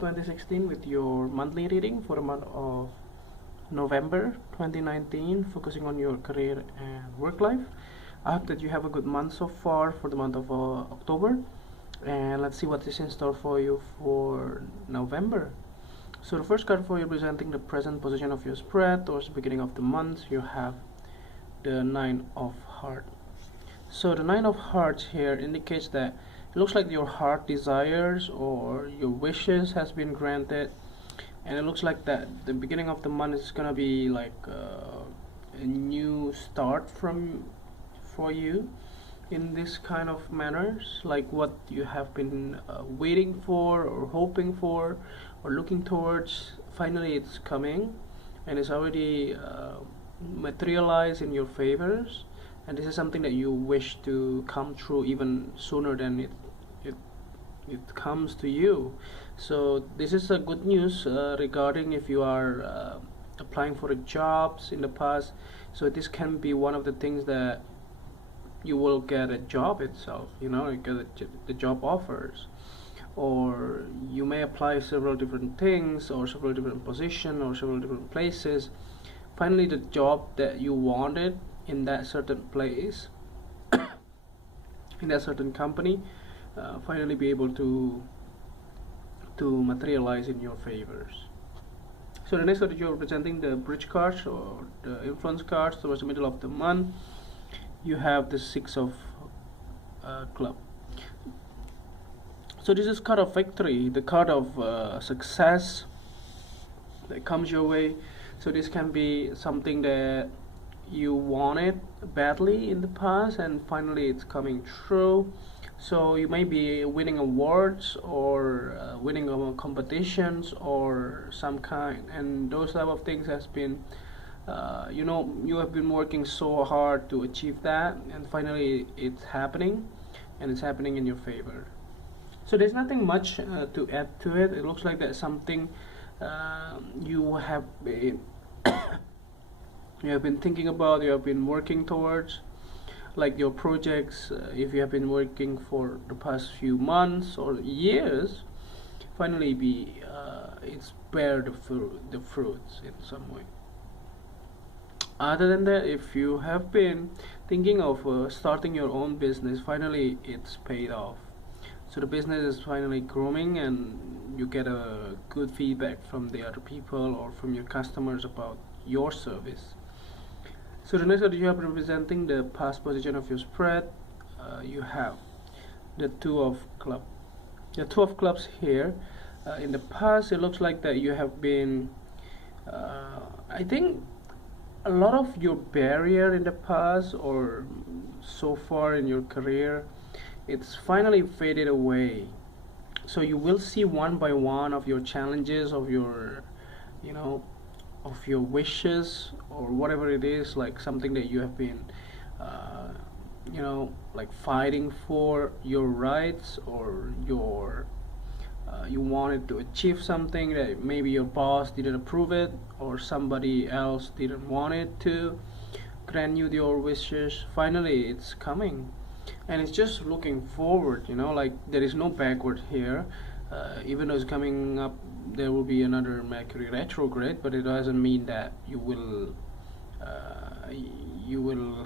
2016 with your monthly reading for the month of November 2019, focusing on your career and work life. I hope that you have a good month so far for the month of October, and let's see what is in store for you for November. So the first card for you representing the present position of your spread towards the beginning of the month, you have the Nine of Hearts. So the Nine of Hearts here indicates that it looks like your heart desires or your wishes has been granted, and it looks like that the beginning of the month is gonna be like a new start for you in this kind of manners, like what you have been waiting for or hoping for or looking towards. Finally it's coming, and it's already materialized in your favors, and this is something that you wish to come true even sooner than it comes to you. So this is a good news regarding if you are applying for jobs in the past. So this can be one of the things that you will get a job itself, you know, you get the job offers, or you may apply several different things or several different positions or several different places. Finally the job that you wanted in that certain place in that certain company finally be able to materialize in your favors. So the next card that you're representing the bridge cards or the influence cards towards the middle of the month, you have the Six of Club. So this is card of victory, the card of success that comes your way. So this can be something that you wanted badly in the past and finally it's coming true. So you may be winning awards or winning competitions or some kind, and those type of things has been you know, you have been working so hard to achieve that, and finally it's happening, and it's happening in your favor. So there's nothing much to add to it. It looks like that's something you have been you have been thinking about, you have been working towards, like your projects. If you have been working for the past few months or years, finally it's bear the fruits in some way. Other than that, if you have been thinking of starting your own business, finally it's paid off. So the business is finally growing and you get a good feedback from the other people or from your customers about your service. So the next card you have representing the past position of your spread, you have the Two of Clubs. The Two of Clubs here, in the past it looks like that you have been I think a lot of your barrier in the past or so far in your career, it's finally faded away. So you will see one by one of your challenges, of your, you know, of your wishes or whatever it is, like something that you have been you know, like fighting for your rights, or your you wanted to achieve something that maybe your boss didn't approve it or somebody else didn't want it to grant you your wishes. Finally it's coming, and it's just looking forward, you know, like there is no backward here. Even though it's coming up, there will be another Mercury retrograde, but it doesn't mean that you will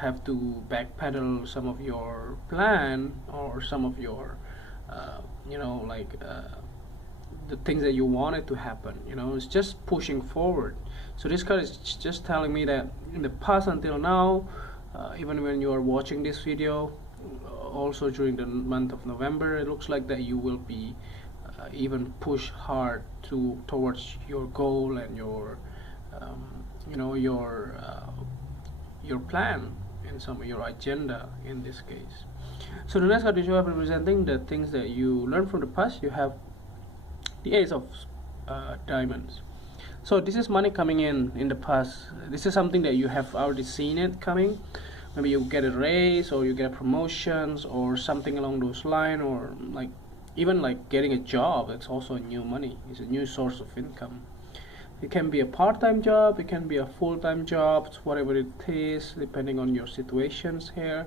have to backpedal some of your plan or some of your you know, like the things that you wanted to happen. You know, it's just pushing forward. So this card is just telling me that in the past until now, even when you are watching this video, also during the month of November, it looks like that you will be even push hard towards your goal and your you know, your plan in some of your agenda in this case. So the next card is you have representing the things that you learned from the past. You have the Ace of Diamonds. So this is money coming in the past. This is something that you have already seen it coming. Maybe you get a raise or you get promotions or something along those lines, or like even like getting a job. It's also new money. It's a new source of income. It can be a part-time job, it can be a full-time job, whatever it is, depending on your situations here.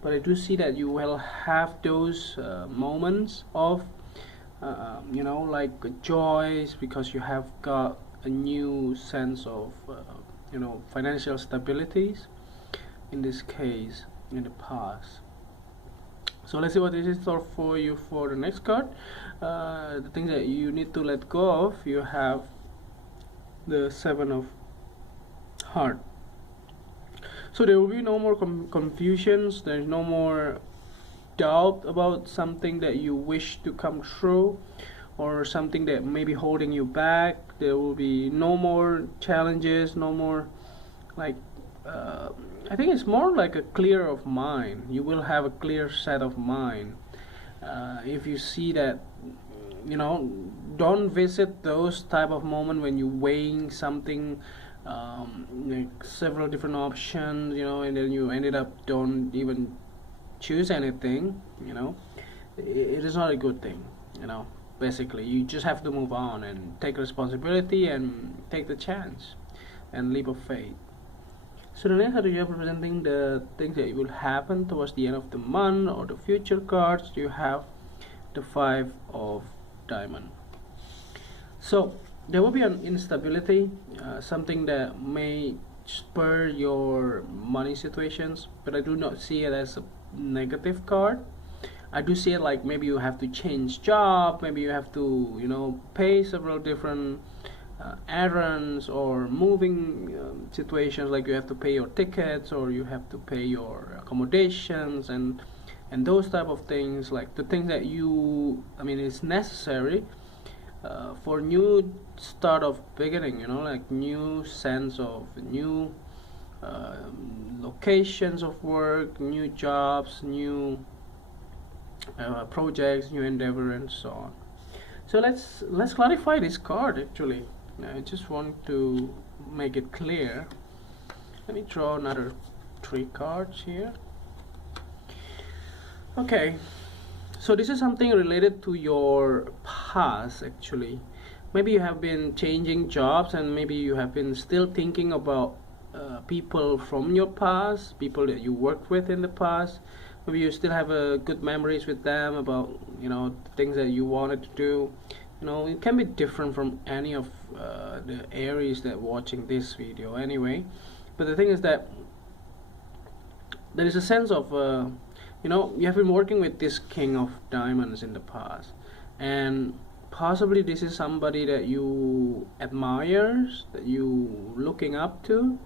But I do see that you will have those moments of you know, like joys, because you have got a new sense of you know, financial stabilities in this case in the past. So let's see what this is for you for the next card. The things that you need to let go of, you have the Seven of Heart. So there will be no more confusions, there's no more doubt about something that you wish to come true, or something that may be holding you back. There will be no more challenges, no more like I think it's more like a clear of mind. You will have a clear set of mind. If you see that, you know, don't visit those type of moment when you weighing something, like several different options, you know, and then you ended up don't even choose anything, you know. It is not a good thing, you know. Basically, you just have to move on and take responsibility and take the chance and leap of faith. So the next card you have representing the things that will happen towards the end of the month or the future cards. You have the Five of Diamond. So there will be an instability, something that may spur your money situations, but I do not see it as a negative card. I do see it like maybe you have to change job, maybe you have to, you know, pay several different errands or moving situations, like you have to pay your tickets or you have to pay your accommodations and those type of things, like the things that you, I mean, it's necessary for new start of beginning, you know, like new sense of new locations of work, new jobs, new projects, new endeavor, and so on. So let's clarify this card. Actually, I just want to make it clear. Let me draw another 3 cards here. Okay, so this is something related to your past. Actually, maybe you have been changing jobs, and maybe you have been still thinking about people from your past, people that you worked with in the past. Maybe you still have good memories with them about, you know, things that you wanted to do. You know, it can be different from any of the Aries that watching this video anyway. But the thing is that there is a sense of you know, you have been working with this King of Diamonds in the past, and possibly this is somebody that you admires, that you looking up to.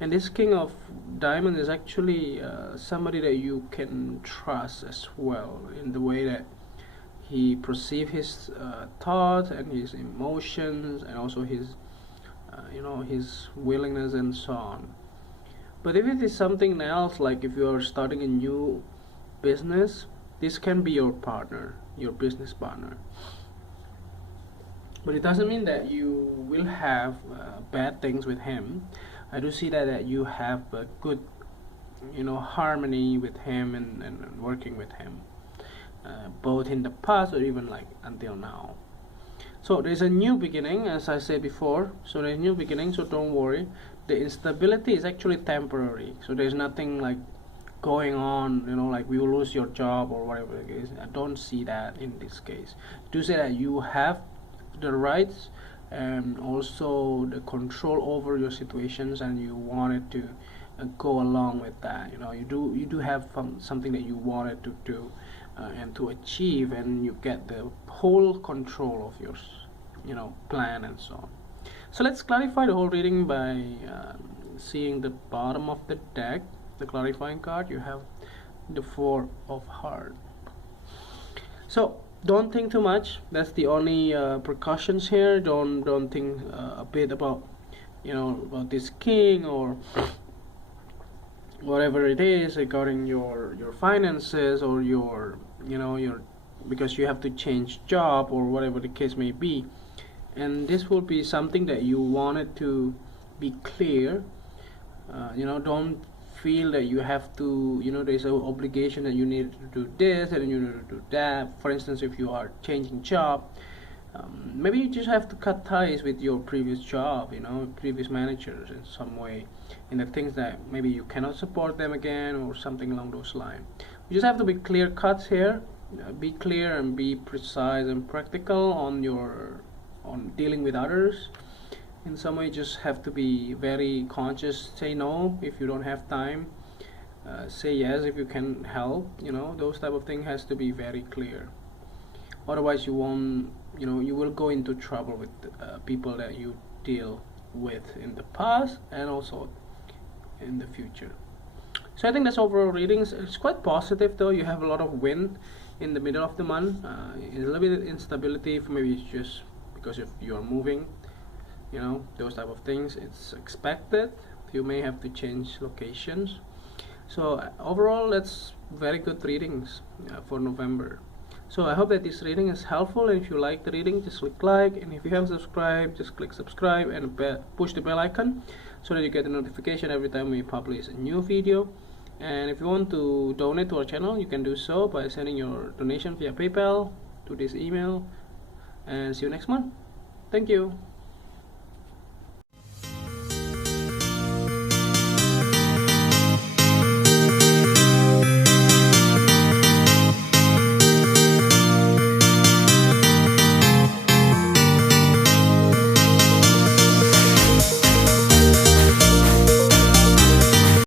And this King of Diamonds is actually somebody that you can trust as well, in the way that he perceives his thoughts and his emotions, and also his you know, his willingness and so on. But if it is something else, like if you are starting a new business, this can be your partner, your business partner. But it doesn't mean that you will have bad things with him. I do see that you have a good, you know, harmony with him and working with him, both in the past or even like until now. So there's a new beginning, as I said before. So there's a new beginning, so don't worry. The instability is actually temporary. So there's nothing like going on, you know, like we will lose your job or whatever it is. I don't see that in this case. To say that you have the rights and also the control over your situations, and you wanted to go along with that. You know, you do have something that you wanted to do and to achieve, and you get the whole control of your, you know, plan and so on. So let's clarify the whole reading by seeing the bottom of the deck, the clarifying card. You have the Four of Hearts. So don't think too much. That's the only precautions here. Don't think a bit about, you know, about this king or whatever it is regarding your finances or your, you know, your, because you have to change job or whatever the case may be. And this will be something that you wanted to be clear. You know, don't feel that you have to, you know, there's an obligation that you need to do this and you need to do that. For instance, if you are changing job, maybe you just have to cut ties with your previous job, you know, previous managers in some way, in the things that maybe you cannot support them again or something along those lines. You just have to be clear cuts here, be clear and be precise and practical on dealing with others. In some way, you just have to be very conscious. Say no if you don't have time. Say yes if you can help. Those type of thing has to be very clear. Otherwise, you won't. You will go into trouble with people that you deal with in the past and also in the future. So I think that's overall readings. It's quite positive though. You have a lot of wind in the middle of the month. A little bit of instability. Maybe it's just because if you're moving. Those type of things. It's expected. You may have to change locations. So overall, that's very good readings for November. So I hope that this reading is helpful, and if you like the reading, just click like, and if you haven't subscribed, just click subscribe and push the bell icon so that you get a notification every time we publish a new video. And if you want to donate to our channel, you can do so by sending your donation via PayPal to this email, and see you next month. Thank you.